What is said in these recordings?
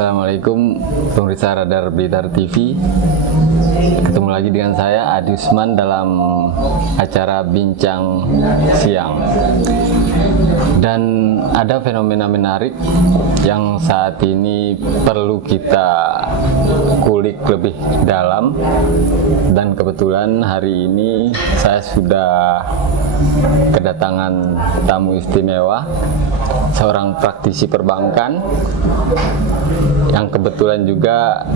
Assalamualaikum pemirsa Radar Blitar TV. Ketemu lagi dengan saya Adi Usman dalam acara Bincang Siang. Dan ada fenomena menarik yang saat ini perlu kita kulik lebih dalam. Dan kebetulan hari ini saya sudah kedatangan tamu istimewa, seorang praktisi perbankan yang kebetulan juga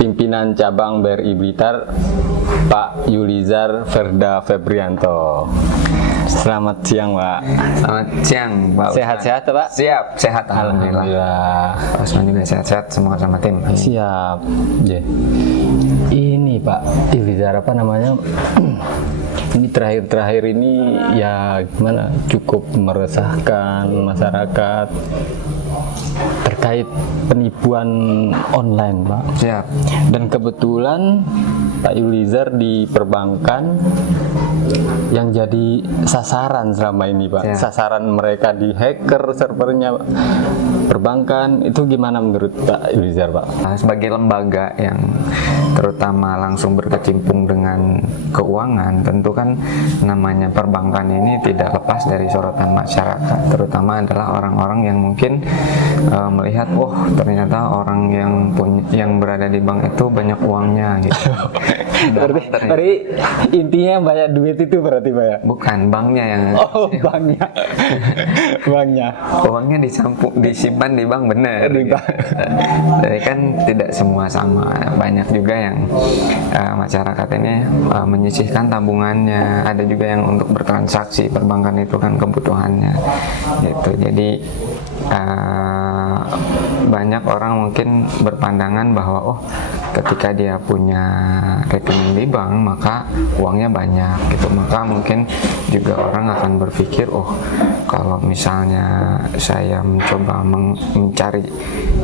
pimpinan cabang BRI Blitar, Pak Yulizar Verda Febrianto. Selamat siang, Pak. Selamat siang, Pak. Sehat-sehat, Pak? Siap, sehat. Alhamdulillah. Pak Usman juga sehat-sehat, semoga sama tim. Siap. Ini Pak Yulizar, apa namanya? Ini terakhir-terakhir ini ya gimana, cukup meresahkan masyarakat terkait penipuan online, Pak. Siap. Dan kebetulan Pak Yulizar di perbankan yang jadi sasaran selama ini, Pak. Ya. Sasaran mereka di hacker servernya perbankan, itu gimana menurut Pak Yulizar, Pak? Sebagai lembaga yang terutama langsung berkecimpung dengan keuangan, tentu kan namanya perbankan ini tidak lepas dari sorotan masyarakat, terutama adalah orang-orang yang mungkin melihat, ternyata orang yang berada di bank itu banyak uangnya gitu. berarti intinya banyak duit itu berarti, Pak, ya? Bukan, banknya yang banknya. Banknya. Uangnya disimpan di bank, benar. Di bank. Jadi kan tidak semua sama. Banyak juga yang masyarakat ini menyisihkan tabungannya. Ada juga yang untuk bertransaksi, perbankan itu kan kebutuhannya gitu. Jadi banyak orang mungkin berpandangan bahwa ketika dia punya rekening di bank maka uangnya banyak gitu, maka mungkin juga orang akan berpikir, kalau misalnya saya mencoba mencari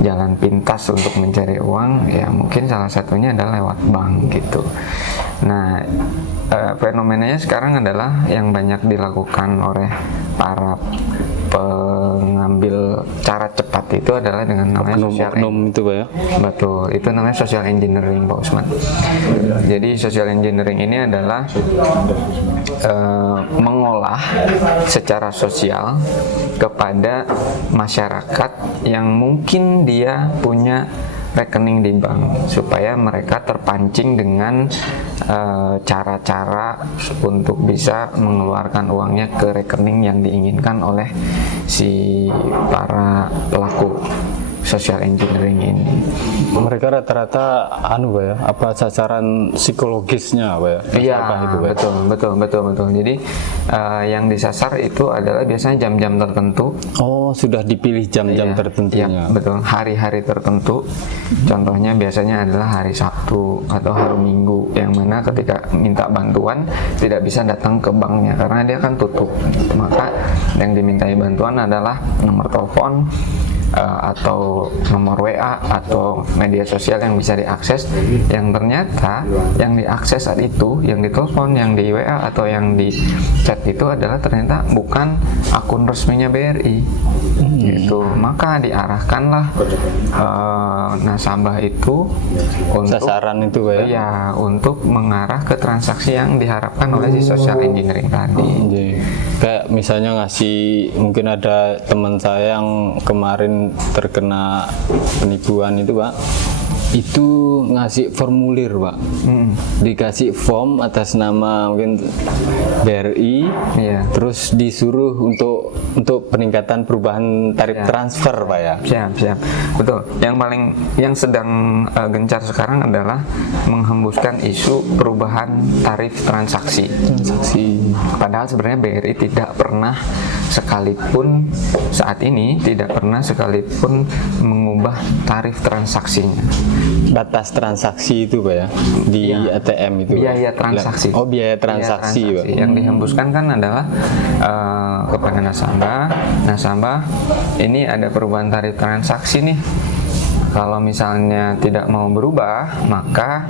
jalan pintas untuk mencari uang, ya mungkin salah satunya adalah lewat bank gitu. Nah, fenomenanya sekarang adalah yang banyak dilakukan oleh para pengambil cara cepat itu adalah dengan namanya oknum itu, Pak, ya? Betul, itu namanya social engineering, Pak Usman. Jadi social engineering ini adalah mengolah secara sosial kepada masyarakat yang mungkin dia punya rekening di bank, supaya mereka terpancing dengan cara-cara untuk bisa mengeluarkan uangnya ke rekening yang diinginkan oleh si para pelaku social engineering ini. Mereka rata-rata Pak, ya, apa sasaran psikologisnya, Pak, ya? Iya, itu, Pak? betul. Jadi yang disasar itu adalah biasanya jam-jam tertentu. Sudah dipilih jam-jam tertentunya. Iya, betul. Hari-hari tertentu. Contohnya biasanya adalah hari Sabtu atau hari Minggu, yang mana ketika minta bantuan tidak bisa datang ke banknya karena dia kan tutup. Maka yang dimintai bantuan adalah nomor telepon, atau nomor WA atau media sosial yang bisa diakses, yang ternyata yang diakses saat itu, yang ditelepon, yang di WA atau yang di chat itu adalah ternyata bukan akun resminya BRI gitu. Maka diarahkanlah nasabah itu untuk sasaran itu, Pak, ya? Iya, untuk mengarah ke transaksi yang diharapkan oleh si social engineering tadi. Kayak misalnya ngasih, mungkin ada teman saya yang kemarin terkena penipuan itu, Pak, itu ngasih formulir, Pak. Dikasih form atas nama mungkin BRI, terus disuruh untuk peningkatan perubahan tarif transfer, Pak, ya? Siap, betul. Yang sedang gencar sekarang adalah menghembuskan isu perubahan tarif transaksi. Padahal sebenarnya BRI tidak pernah sekalipun saat ini mengubah tarif transaksinya. Batas transaksi itu, Pak, ya? Di ATM itu. Biaya transaksi. Biaya transaksi, Pak. Yang dihembuskan kan adalah kepada nasabah ini ada perubahan tarif transaksi nih. Kalau misalnya tidak mau berubah, maka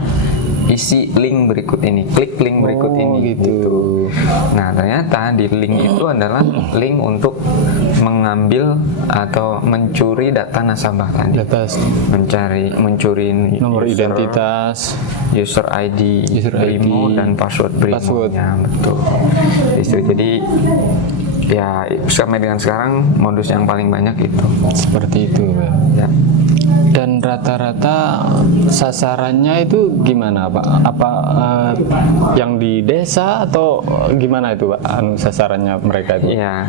isi link berikut ini, klik link berikut ini gitu. Nah ternyata di link itu adalah link untuk mengambil atau mencuri data nasabah tadi, mencuri nomor identitas, user ID, BRIMO dan password BRIMO-nya, betul. Jadi ya sampai dengan sekarang modus yang paling banyak itu seperti itu ya. Dan rata-rata sasarannya itu gimana Pak? Apa yang di desa atau gimana itu Pak? Sasarannya mereka itu? Iya,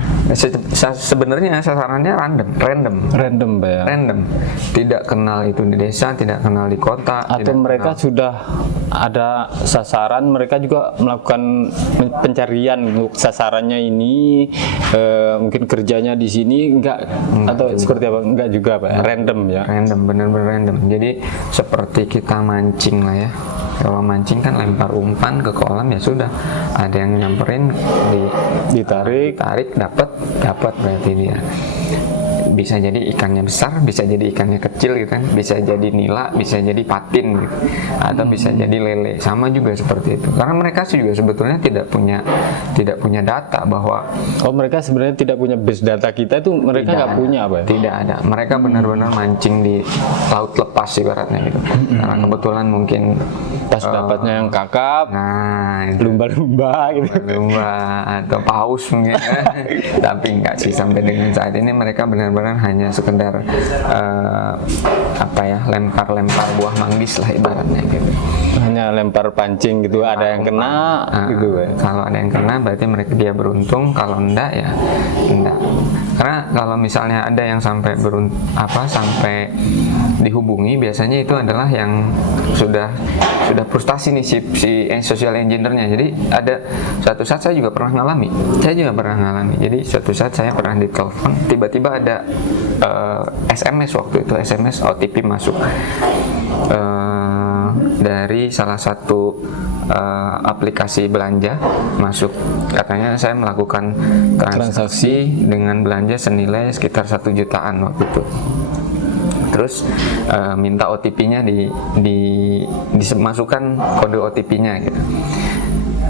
sebenarnya sasarannya random Pak ya? Random, tidak kenal itu di desa, tidak kenal di kota. Atau mereka sudah ada sasaran, mereka juga melakukan pencarian untuk sasarannya ini, mungkin kerjanya di sini enggak atau seperti apa? Enggak juga Pak? Random ya? Benar-benar random. Jadi seperti kita mancing lah ya. Kalau mancing kan lempar umpan ke kolam ya sudah. Ada yang nyamperin, ditarik, dapat berarti dia. Bisa jadi ikannya besar, bisa jadi ikannya kecil gitu kan, bisa jadi nila, bisa jadi patin gitu, atau bisa jadi lele, sama juga seperti itu. Karena mereka juga sebetulnya tidak punya data bahwa mereka sebenarnya tidak punya base data kita itu mereka nggak punya apa ya? Tidak ada. Mereka benar-benar mancing di laut lepas ibaratnya gitu. Karena kebetulan mungkin pas dapatnya yang kakap, lumba-lumba gitu, lumba atau paus mungkin. Tapi enggak sih, sampai dengan saat ini mereka benar-benar hanya sekedar lempar-lempar buah manggis lah ibaratnya gitu. Hanya lempar pancing gitu, ada yang kena gitu ya. Kalau ada yang kena berarti dia beruntung, kalau enggak ya enggak. Karena kalau misalnya ada yang sampai sampai dihubungi, biasanya itu adalah yang sudah frustasi nih si social engineer-nya. Jadi ada suatu saat saya juga pernah ngalami. Jadi suatu saat saya pernah ditelepon, tiba-tiba ada SMS waktu itu, SMS OTP masuk dari salah satu aplikasi belanja masuk. Katanya saya melakukan transaksi dengan belanja senilai sekitar 1 jutaan waktu itu. Terus minta OTP-nya dimasukkan kode OTP-nya gitu.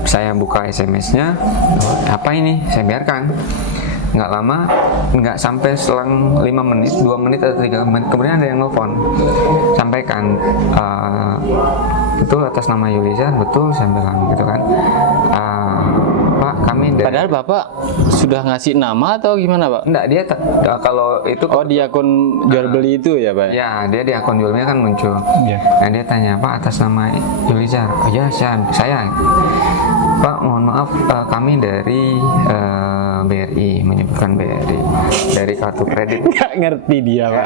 Saya buka SMS-nya, apa ini? Saya biarkan. Nggak lama, nggak sampai selang 5 menit, 2 menit atau 3 menit, kemudian ada yang nelfon, sampaikan betul atas nama Yulizar, betul, saya bilang gitu kan. Pak, kami dari... Padahal Bapak sudah ngasih nama atau gimana Pak? Enggak, dia kalau itu di akun jual beli itu ya Pak? Ya, dia di akun jual beli kan muncul. Nah, dia tanya, Pak, atas nama Yulizar. Oh ya, saya. Pak, mohon maaf, kami dari BRI, menyebutkan BRI, dari kartu kredit. Nggak ngerti dia Pak.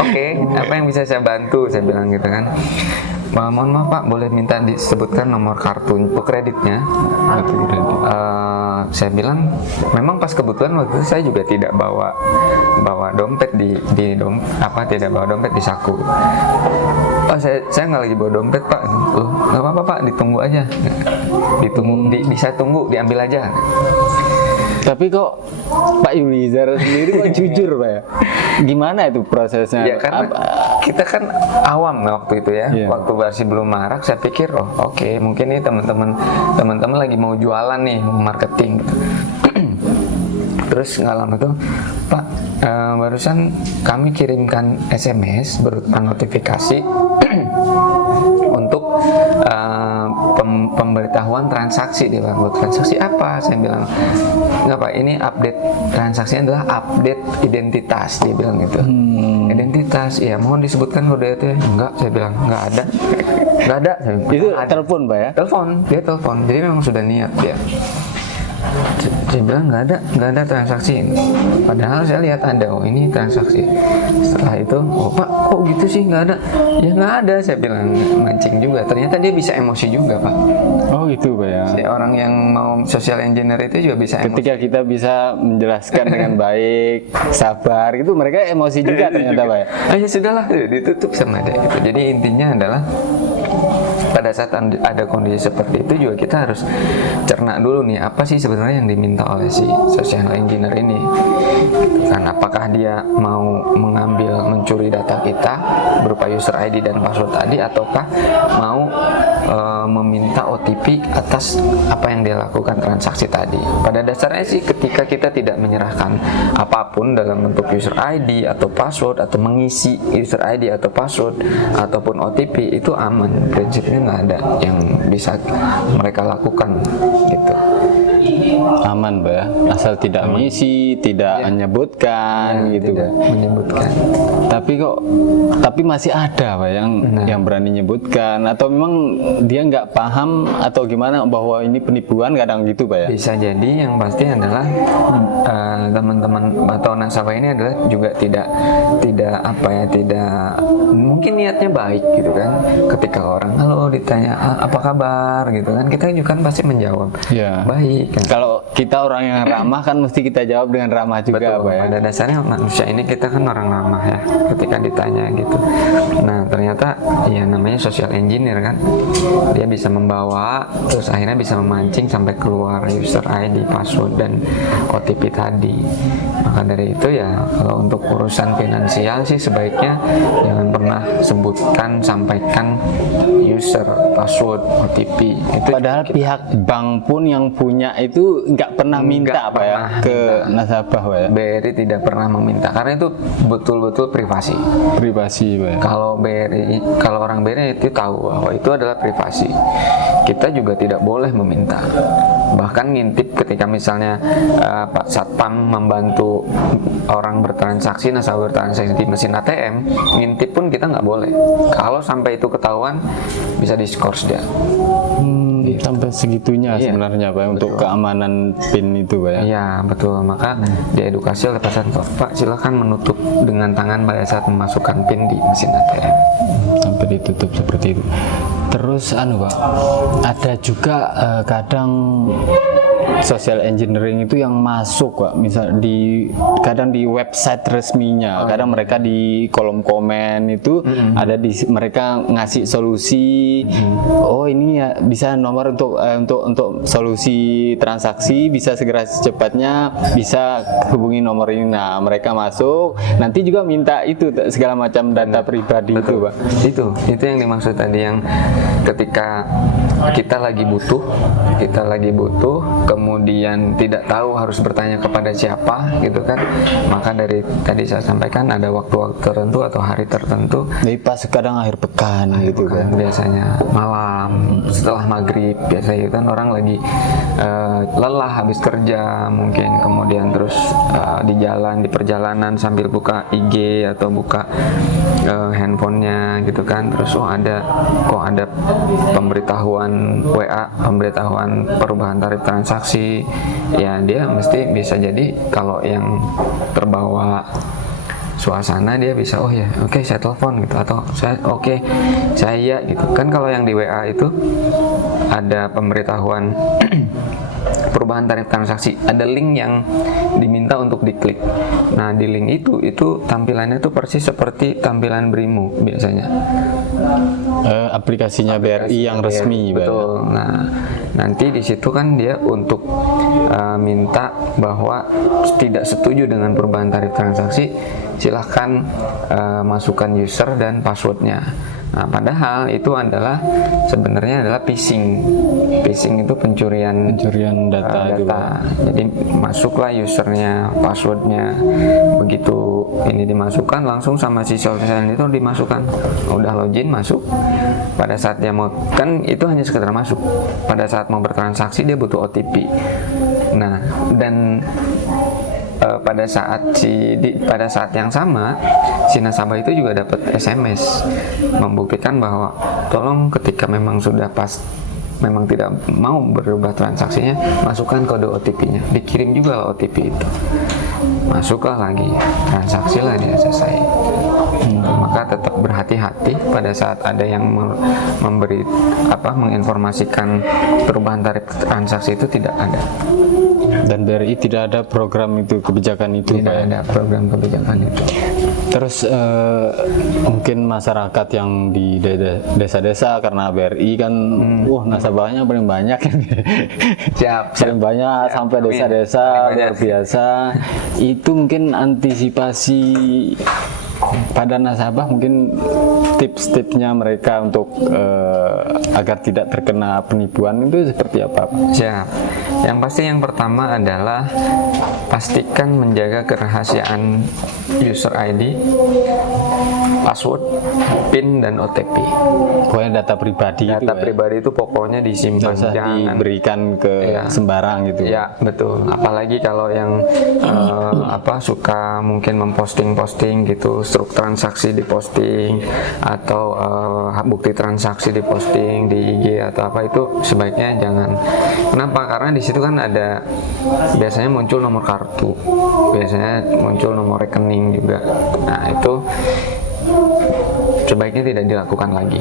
Oke, apa yang bisa saya bantu? Saya bilang gitu kan. Mohon maaf Pak, boleh minta disebutkan nomor kartu kreditnya? Kartu kredit. Saya bilang, memang pas kebetulan waktu itu saya juga tidak bawa dompet tidak bawa dompet di saku. Saya nggak lagi bawa dompet Pak. Loh, nggak apa-apa Pak, ditunggu aja. Bisa tunggu, diambil aja. Tapi kok Pak Yulizar sendiri kok jujur Pak ya? Gimana itu prosesnya? Ya karena kita kan awam waktu itu ya. Waktu masih belum marak, saya pikir oke, mungkin ini teman-teman lagi mau jualan nih, mau marketing gitu. Terus nggak lama tuh, Pak, barusan kami kirimkan SMS berupa notifikasi untuk pemberitahuan transaksi. Dia bilang, transaksi apa? Saya bilang, nggak Pak, ini update transaksinya adalah update identitas. Dia bilang gitu. Identitas, ya mohon disebutkan kode itu ya. Enggak, saya bilang nggak ada. Itu telepon Pak ya? Dia telepon. Jadi memang sudah niat dia. Saya bilang nggak ada transaksi. Padahal saya lihat ada, ini transaksi. Setelah itu, Pak, kok gitu sih nggak ada? Ya nggak ada, saya bilang, mancing juga. Ternyata dia bisa emosi juga Pak. Oh gitu Pak ya. Si orang yang mau social engineer itu juga bisa emosi. Ketika kita bisa menjelaskan dengan baik, sabar, itu mereka emosi juga ternyata Pak ya. Ya sudahlah, ditutup sama dia. Gitu. Jadi intinya adalah pada saat ada kondisi seperti itu juga kita harus cerna dulu nih, apa sih sebenarnya yang diminta oleh si social engineer ini, kan apakah dia mau mencuri data kita berupa user ID dan password tadi, ataukah mau meminta OTP atas apa yang dia lakukan transaksi tadi. Pada dasarnya sih ketika kita tidak menyerahkan apapun dalam bentuk user ID atau password, atau mengisi user ID atau password ataupun OTP, itu aman, prinsipnya nggak ada yang bisa mereka lakukan gitu. Aman, Pak ya, asal tidak mengisi, tidak menyebutkan gitu, tidak menyebutkan. Tapi masih ada, Pak, yang berani nyebutkan, atau memang dia nggak paham atau gimana bahwa ini penipuan, kadang gitu, Pak ya. Bisa jadi, yang pasti adalah teman-teman atau nasabah ini adalah juga tidak mungkin niatnya baik gitu kan. Ketika orang halo ditanya apa kabar gitu kan, kita juga kan pasti menjawab baik kan. Kalau kita orang yang ramah kan mesti kita jawab dengan ramah juga. Betul, Pak ya. Pada dasarnya manusia ini kita kan orang ramah ya ketika ditanya gitu. Nah ternyata ya namanya social engineer kan, dia bisa membawa terus akhirnya bisa memancing sampai keluar user ID, password dan OTP tadi. Maka dari itu ya kalau untuk urusan finansial sih sebaiknya jangan pernah sampaikan user, password, OTP. Itu padahal pihak bank pun yang punya itu nggak pernah minta Pak ya ke nasabah, Pak ya. BRI tidak pernah meminta karena itu betul-betul privasi Pak ya. Kalau orang BRI itu tahu bahwa itu adalah privasi, kita juga tidak boleh meminta. Bahkan ngintip ketika misalnya Pak Satpam membantu orang bertransaksi, nasabah bertransaksi di mesin ATM, ngintip pun kita nggak boleh. Kalau sampai itu ketahuan bisa diskors dia. Sampai segitunya sebenarnya Pak untuk keamanan PIN itu Pak ya. Iya betul, maka diedukasi oleh Pak Satpam, Pak silakan menutup dengan tangan pada saat memasukkan PIN di mesin ATM. Sampai ditutup seperti itu. Terus Pak, ada juga kadang social engineering itu yang masuk Pak, misal kadang di website resminya, kadang mereka di kolom komen itu ada mereka ngasih solusi. Oh ini ya bisa nomor untuk solusi transaksi, bisa segera secepatnya bisa hubungi nomor ini. Nah mereka masuk, nanti juga minta itu segala macam data pribadi. Betul. Itu Pak. Itu yang dimaksud tadi, yang ketika kita lagi butuh kemudian tidak tahu harus bertanya kepada siapa gitu kan, maka dari tadi saya sampaikan ada waktu-waktu tertentu atau hari tertentu. Jadi pas kadang akhir pekan gitu kan, biasanya malam setelah maghrib, biasanya itu kan orang lagi lelah habis kerja mungkin, kemudian terus di perjalanan sambil buka IG atau buka handphonenya gitu kan, terus ada pemberitahuan WA, pemberitahuan perubahan tarif transaksi, ya dia mesti bisa jadi kalau yang terbawa suasana dia bisa oke, saya telepon gitu, atau saya gitu kan. Kalau yang di WA itu ada pemberitahuan perubahan tarif transaksi, ada link yang diminta untuk diklik. Nah di link itu tampilannya tuh persis seperti tampilan BRIMO biasanya. Aplikasinya BRI yang resmi. Betul. Nah nanti di situ kan dia untuk minta bahwa tidak setuju dengan perubahan tarif transaksi, silahkan masukkan user dan passwordnya. Nah, padahal itu sebenarnya adalah phishing. Phishing itu pencurian data. Jadi masuklah usernya, passwordnya, begitu ini dimasukkan langsung sama si social itu dimasukkan. Udah login masuk. Pada saat dia mau, kan itu hanya sekedar masuk. Pada saat mau bertransaksi dia butuh OTP. Nah, dan pada saat yang sama si nasabah itu juga dapat SMS membuktikan bahwa tolong ketika memang sudah memang tidak mau berubah transaksinya, masukkan kode OTP-nya. Dikirim juga lah OTP itu, masuklah lagi, transaksilah dia selesai. Maka tetap berhati-hati pada saat ada yang menginformasikan perubahan tarif transaksi itu tidak ada. Dan BRI tidak ada program itu, kebijakan itu tidak ada program kebijakan itu. Terus mungkin masyarakat yang di desa-desa karena BRI kan, wah nasabahnya paling banyak ini. Siap. Paling banyak sampai Amin. desa-desa Paling banyak. luar biasa. Itu mungkin antisipasi pada nasabah, mungkin tips-tipsnya mereka untuk agar tidak terkena penipuan itu seperti apa, Pak? Siap. Yang pasti yang pertama adalah pastikan menjaga kerahasiaan user ID, password, PIN, dan OTP. Pokoknya data pribadi itu Data ya. pribadi itu pokoknya Nggak disimpan, usah jangan. diberikan ke sembarang gitu. Ya, betul. Apalagi kalau yang suka mungkin memposting-posting gitu, struk transaksi diposting atau bukti transaksi diposting di IG atau apa, itu sebaiknya jangan. Kenapa? Karena di situ kan ada biasanya muncul nomor kartu, biasanya muncul nomor rekening juga. Nah, itu sebaiknya tidak dilakukan lagi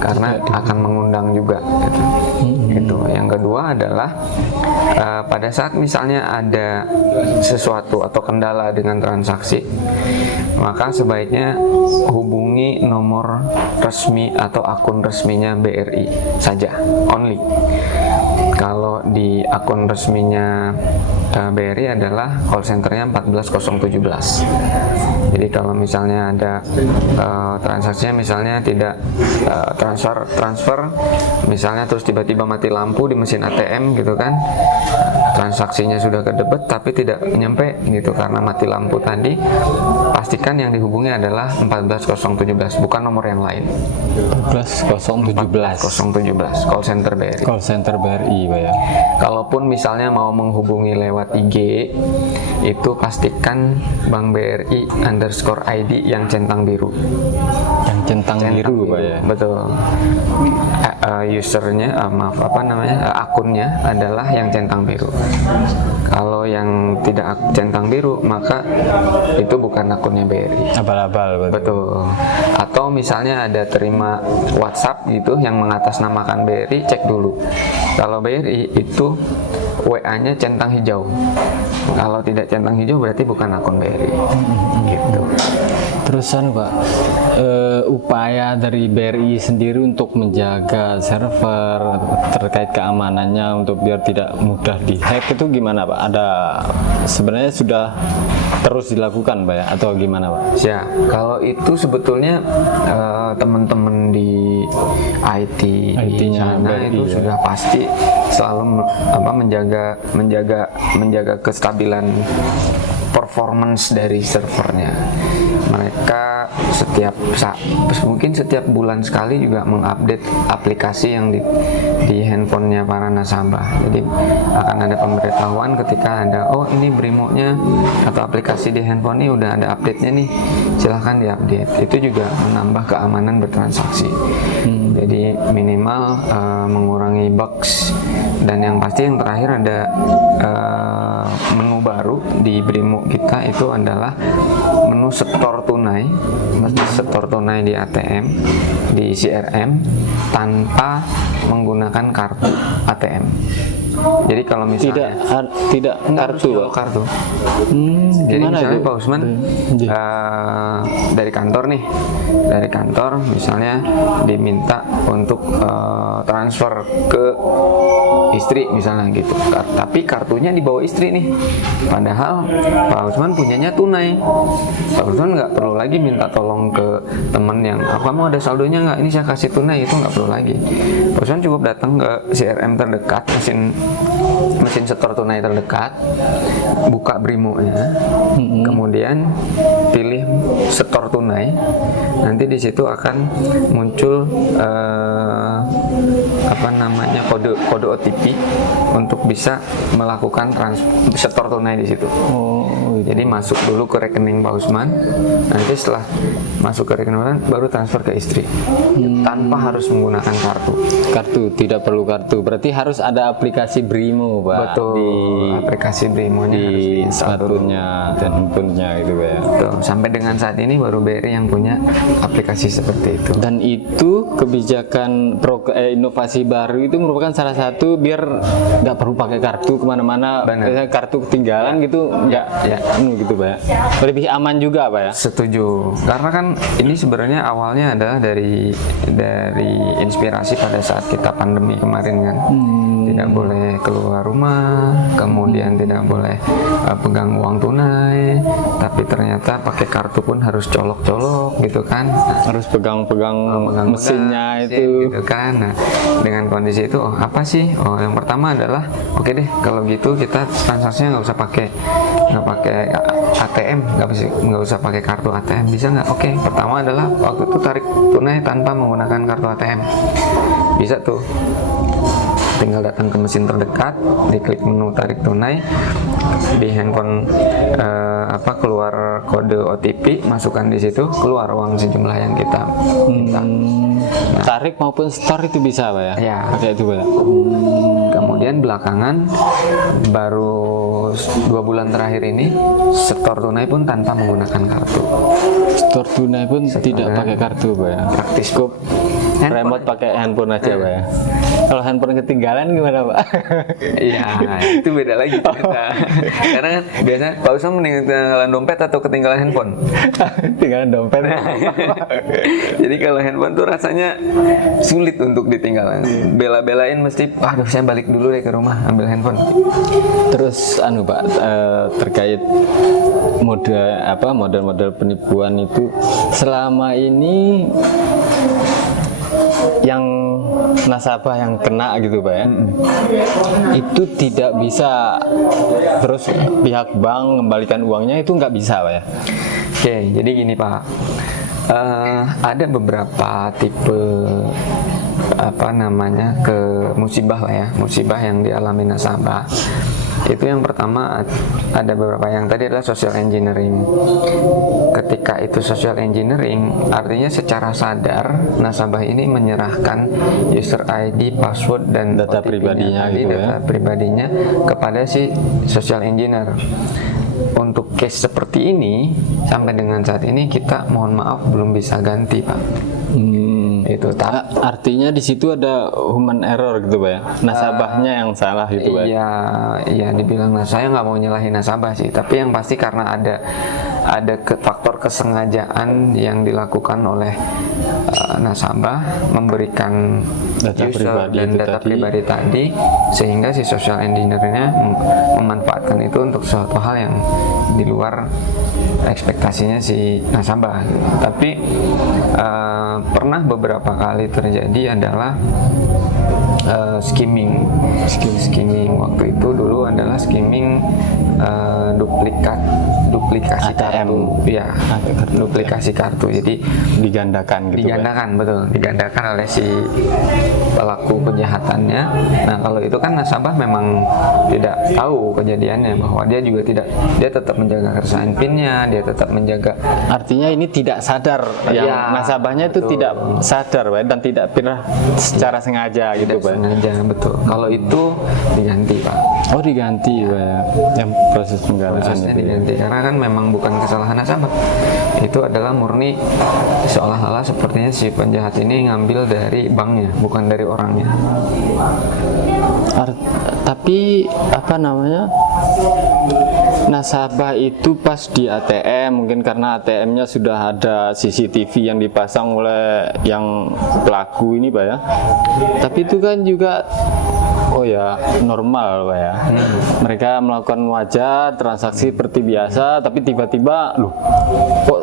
karena akan mengundang juga gitu. Gitu. Yang kedua adalah pada saat misalnya ada sesuatu atau kendala dengan transaksi, maka sebaiknya hubungi nomor resmi atau akun resminya BRI saja, only. Kalau di akun resminya BRI adalah call centernya 14017. Jadi kalau misalnya ada transaksinya misalnya tidak transfer misalnya terus tiba-tiba mati lampu di mesin ATM gitu kan, transaksinya sudah kedebet tapi tidak nyampe gitu karena mati lampu tadi, pastikan yang dihubungi adalah 14017, bukan nomor yang lain. 14017 017 call center BRI. call center BRI, Pak ya. Kalaupun misalnya mau menghubungi lewat IG, itu pastikan Bank BRI _ID yang centang biru. Yang centang biru, Pak ya. Betul. Usernya, akunnya adalah yang centang biru. Kalau yang tidak centang biru, maka itu bukan akunnya BRI. Abal-abal, betul. Betul. Atau misalnya ada terima WhatsApp gitu yang mengatasnamakan BRI, cek dulu. Kalau BRI itu WA-nya centang hijau. Kalau tidak centang hijau berarti bukan akun BRI. Gitu. Terusan, Pak, upaya dari BRI sendiri untuk menjaga server terkait keamanannya untuk biar tidak mudah dihack itu gimana, Pak? Ada sebenarnya sudah terus dilakukan, Pak ya, atau gimana, Pak? Ya, kalau itu sebetulnya teman-teman di IT di IT-nya sana BRI, itu ya. sudah pasti selalu menjaga kestabilan performance dari servernya. Mereka mungkin setiap bulan sekali juga mengupdate aplikasi yang di handphonenya para nasabah. Jadi akan ada pemberitahuan ketika ada, oh ini Brimo-nya atau aplikasi di handphone ini udah ada update-nya nih, silahkan diupdate. Itu juga menambah keamanan bertransaksi. Jadi minimal mengurangi bugs. Dan yang pasti yang terakhir ada menu baru di Brimo kita, itu adalah menu setor tunai. Setor tunai di ATM, di CRM tanpa menggunakan kartu ATM. Jadi kalau misalnya tidak kartu, Pak. kartu. Jadi Gimana misalnya itu? Pak Usman dari kantor nih, dari kantor misalnya diminta untuk transfer ke istri misalnya gitu, tapi kartunya dibawa istri nih, padahal Pak Usman punyanya tunai. Pak Usman nggak perlu lagi minta tolong ke teman yang, kamu ada saldonya nggak, ini saya kasih tunai, itu nggak perlu lagi. Pak Usman cukup datang ke CRM terdekat, mesin setor tunai terdekat, buka Brimo-nya, kemudian pilih setor tunai. Nanti di situ akan muncul kode OTP untuk bisa melakukan setor tunai di situ. Jadi masuk dulu ke rekening Pak Usman, nanti setelah masuk ke rekening Pak Usman baru transfer ke istri, tanpa harus menggunakan kartu. Kartu, tidak perlu kartu. Berarti harus ada aplikasi Brimo, Pak. Betul. Di Aplikasi Brimo-nya harus di diinstal dulu. smartphone-nya dan handphone-nya gitu, Pak ya. Betul. Sampai dengan saat ini baru baru BRI yang punya aplikasi seperti itu. Dan itu kebijakan inovasi baru itu merupakan salah satu biar nggak perlu pakai kartu kemana-mana, misalnya kartu ketinggalan gitu, nggak gitu Pak ya. Lebih aman juga Pak ya. Setuju, karena kan ini sebenarnya awalnya adalah dari inspirasi pada saat kita pandemi kemarin kan. Tidak boleh keluar rumah, kemudian tidak boleh pegang uang tunai, tapi ternyata pakai kartu pun harus colok-colok gitu kan. Harus pegang-pegang mesinnya itu gitu kan. Nah, dengan kondisi itu apa sih? Yang pertama adalah oke deh kalau gitu kita transaksinya nggak usah pakai ATM, nggak usah pakai kartu ATM, bisa nggak? Oke, pertama adalah waktu itu tarik tunai tanpa menggunakan kartu ATM, bisa tuh. Tinggal datang ke mesin terdekat, diklik menu tarik tunai, di handphone keluar kode OTP, masukkan di situ, keluar uang sejumlah yang kita minta. Tarik maupun store itu bisa Pak ya? Ya. Pakai itu Pak. Kemudian belakangan baru 2 bulan terakhir ini store tunai pun tanpa menggunakan kartu. Store tunai pun tidak pakai kartu Pak ya? Praktis. Cukup remote pakai handphone aja Pak ya? Kalau handphone ketinggalan gimana Pak? Iya, itu beda lagi cerita. Karena kan biasanya Pak Usam mending ketinggalan dompet atau ketinggalan handphone? Ketinggalan dompet. Jadi kalau handphone tuh rasanya sulit untuk ditinggalan. Bela-belain mesti, aduh saya balik dulu deh ke rumah ambil handphone. Terus Pak, terkait model-model penipuan itu selama ini yang nasabah yang kena gitu Pak ya, itu tidak bisa terus pihak bank mengembalikan uangnya, itu nggak bisa Pak ya? Oke, jadi gini Pak, ada beberapa tipe musibah lah ya, musibah yang dialami nasabah. Itu yang pertama, ada beberapa yang tadi adalah social engineering. Ketika itu social engineering, artinya secara sadar nasabah ini menyerahkan user ID, password dan data OTP-nya pribadinya tadi, gitu data pribadinya kepada si social engineer. Untuk case seperti ini sampai dengan saat ini kita mohon maaf belum bisa ganti Pak. Itu artinya di situ ada human error gitu Pak ya, nasabahnya yang salah gitu Pak. Iya, dibilang saya nggak mau nyalahin nasabah sih, tapi yang pasti karena ada faktor kesengajaan yang dilakukan oleh nasabah memberikan data user pribadi dan data pribadi tadi, sehingga si social engineer-nya memanfaatkan itu untuk suatu hal yang di luar ekspektasinya si nasabah. Tapi pernah beberapa kali terjadi adalah skimming waktu itu dulu adalah skimming duplikasi ATM. kartu ya, duplikasi kartu, jadi digandakan gitu digandakan oleh si pelaku kejahatannya. Nah kalau itu kan nasabah memang tidak tahu kejadiannya, bahwa dia tetap menjaga keresahan PIN-nya, dia tetap menjaga. Artinya ini tidak sadar, yang nasabahnya itu tidak sadar Pak, dan tidak pernah secara sengaja gitu Pak. Sengaja, betul. Kalau itu diganti Pak. Oh diganti Pak ya, yang proses penggalangan Prosesnya itu. diganti karena kan memang bukan kesalahan nasabah. Itu adalah murni seolah-olah sepertinya si penjahat ini ngambil dari banknya, bukan dari orangnya. Tapi nasabah itu pas di ATM, mungkin karena ATM-nya sudah ada CCTV yang dipasang oleh yang pelaku ini Pak ya. Tapi itu kan juga normal Pak ya. Mereka melakukan wajar transaksi seperti biasa, tapi tiba-tiba kok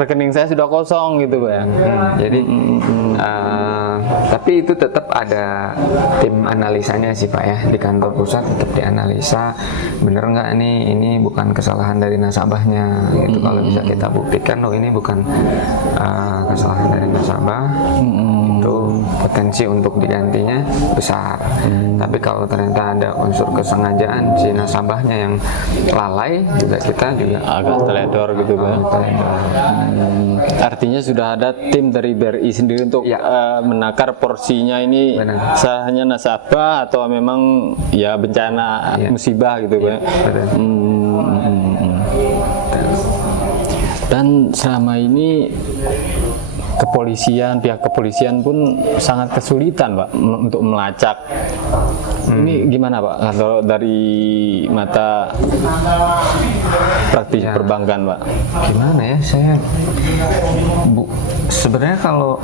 rekening saya sudah kosong gitu Pak ya. Jadi tapi itu tetap ada tim analisanya sih Pak ya, di kantor pusat tetap dianalisa bener nggak ini bukan kesalahan dari nasabahnya gitu. Kalau bisa kita buktikan ini bukan kesalahan dari nasabah, itu potensi untuk digantinya besar. Tapi kalau ternyata ada unsur kesengajaan si nasabahnya yang lalai, kita juga agak teledor gitu Pak. Artinya sudah ada tim dari BRI sendiri untuk menakar porsinya ini salahnya nasabah atau memang ya bencana musibah gitu Pak. Dan selama ini pihak kepolisian pun sangat kesulitan, Pak, untuk melacak. Ini gimana, Pak, kalau dari mata praktisi perbankan, Pak? Gimana ya, saya sebenarnya kalau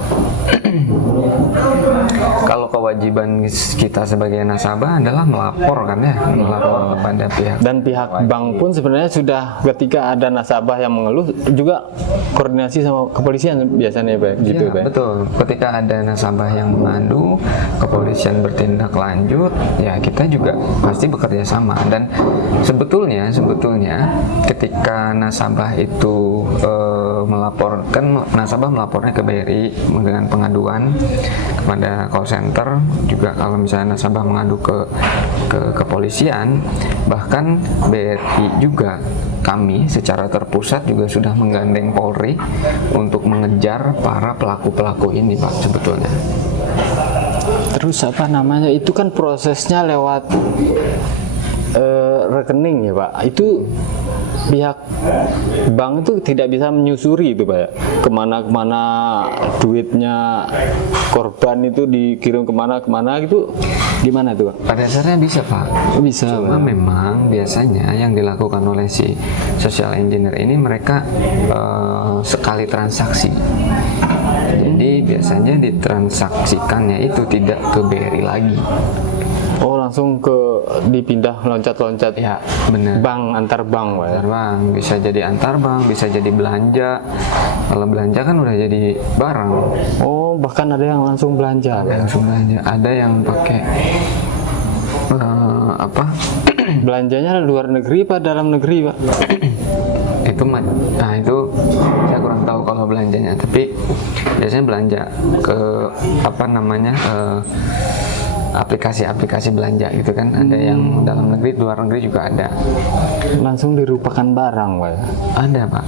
kewajiban kita sebagai nasabah adalah melapor kan ya, melapor kepada pihak. Dan pihak bank pun sebenarnya sudah, ketika ada nasabah yang mengeluh juga koordinasi sama kepolisian biasanya, Pak, gitu, Ya, Pak. betul. Ketika ada nasabah yang mengadu, kepolisian bertindak lanjut, ya kita juga pasti bekerja sama. Dan sebetulnya ketika nasabah itu nasabah melapornya ke BRI dengan pengaduan kepada call center, juga kalau misalnya nasabah mengadu ke kepolisian, bahkan BRI juga, kami secara terpusat juga sudah menggandeng Polri untuk mengejar para pelaku-pelaku ini, Pak, sebetulnya. Terus itu kan prosesnya lewat rekening ya, Pak. Itu pihak bank itu tidak bisa menyusuri itu, Pak, ya? Kemana duitnya korban itu dikirim kemana gitu, gimana itu, Pak? Pada dasarnya bisa, Pak. Bisa, Cuma Pak. memang biasanya yang dilakukan oleh si social engineer ini, mereka sekali transaksi. Jadi biasanya ditransaksikannya itu tidak ke BRI lagi. Oh, langsung dipindah loncat-loncat Ya, benar. bank, antar bank, Pak, ya? Antar bank, bisa jadi antar bank, bisa jadi belanja. Kalau belanja kan udah jadi barang. Oh, bahkan ada yang langsung belanja, Pak. Langsung belanja. Ada yang pakai Belanjanya luar negeri apa dalam negeri, Pak? itu saya kurang tahu kalau belanjanya, tapi biasanya belanja ke aplikasi-aplikasi belanja gitu kan. Ada yang dalam negeri, luar negeri juga ada. Langsung dirupakan barang, Pak, ya? Ada, Pak.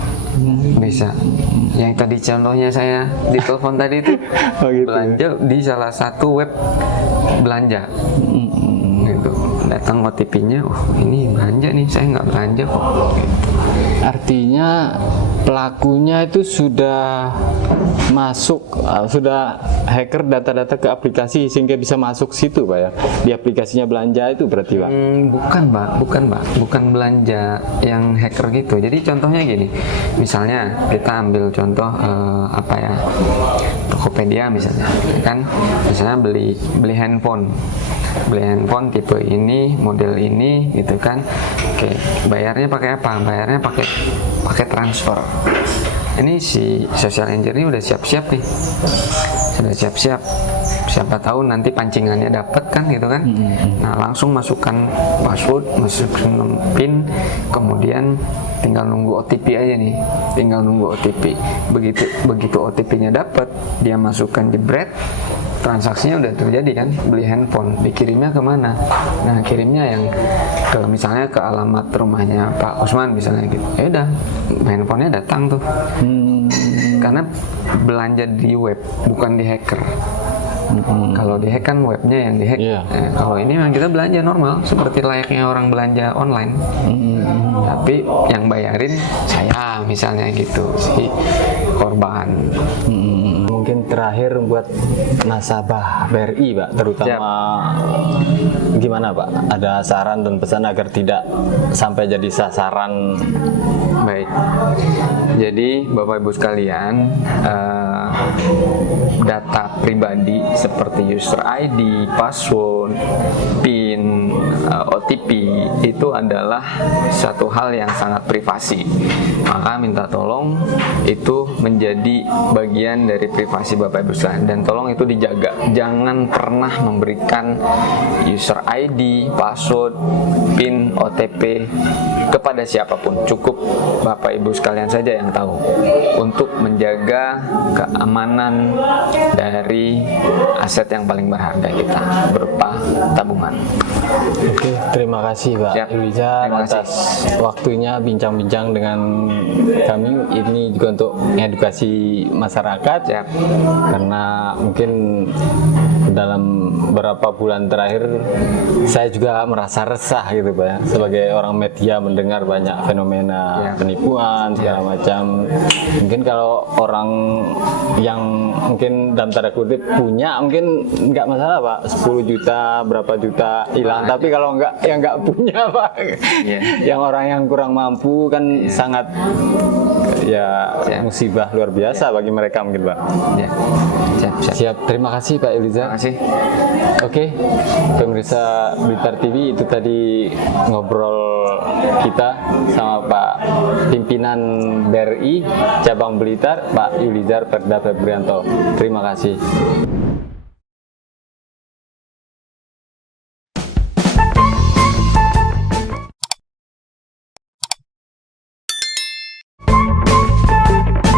Bisa. Yang tadi contohnya saya di telepon tadi itu Oh, gitu. belanja di salah satu web belanja. Gitu. Datang OTP-nya, ini belanja nih, saya nggak belanja kok. Gitu. Artinya pelakunya itu sudah masuk, sudah hacker data-data ke aplikasi sehingga bisa masuk situ, Pak, ya? Di aplikasinya belanja itu berarti, Pak? Bukan belanja yang hacker gitu. Jadi contohnya gini, misalnya kita ambil contoh Tokopedia misalnya, kan? Misalnya beli handphone tipe ini, model ini, gitu kan? Oke, bayarnya pakai apa? Bayarnya pakai transfer. Ini si social engineer udah siap-siap nih, sudah siap-siap. Siapa tahu nanti pancingannya dapat kan, gitu kan? Nah, langsung masukkan password, masukkan PIN, kemudian tinggal nunggu OTP aja nih, begitu OTP-nya dapat, dia masukkan jebret, transaksinya udah terjadi kan, beli handphone. Dikirimnya kemana? Nah, kirimnya yang misalnya ke alamat rumahnya Pak Usman misalnya gitu. Ya udah, handphonenya datang tuh. Karena belanja di web, bukan di hacker. Kalau di hack kan webnya yang di hack. Kalau ini memang kita belanja normal seperti layaknya orang belanja online. Tapi yang bayarin saya misalnya gitu, si korban. Mungkin terakhir buat nasabah BRI, Pak, terutama gimana, Pak? Ada saran dan pesan agar tidak sampai jadi sasaran? Baik. Jadi Bapak Ibu sekalian, data pribadi seperti user ID, password, PIN, OTP itu adalah satu hal yang sangat privasi. Maka minta tolong itu menjadi bagian dari privasi Bapak Ibu sekalian, dan tolong itu dijaga. Jangan pernah memberikan user ID, password, PIN, OTP kepada siapapun. Cukup Bapak Ibu sekalian saja yang tahu, untuk menjaga keamanan dari aset yang paling berharga kita berupa tabungan. Oke, terima kasih, Pak Ilwiza atas waktunya bincang-bincang dengan kami. Ini juga untuk edukasi masyarakat, karena mungkin dalam beberapa bulan terakhir saya juga merasa resah gitu Pak ya. Sebagai orang media mendengar banyak fenomena penipuan segala macam. Mungkin kalau orang yang mungkin dalam tanda kutip punya mungkin nggak masalah Pak, 10 juta berapa juta hilang. Tapi kalau yang nggak punya Pak, yang orang yang kurang mampu kan sangat musibah luar biasa bagi mereka mungkin Pak. Siap. Terima kasih Pak Yuliza. Terima kasih. Oke, pemirsa Blitar TV, itu tadi ngobrol kita sama Pak pimpinan BRI cabang Blitar, Pak Yulizar Perda Febrianto. Terima kasih.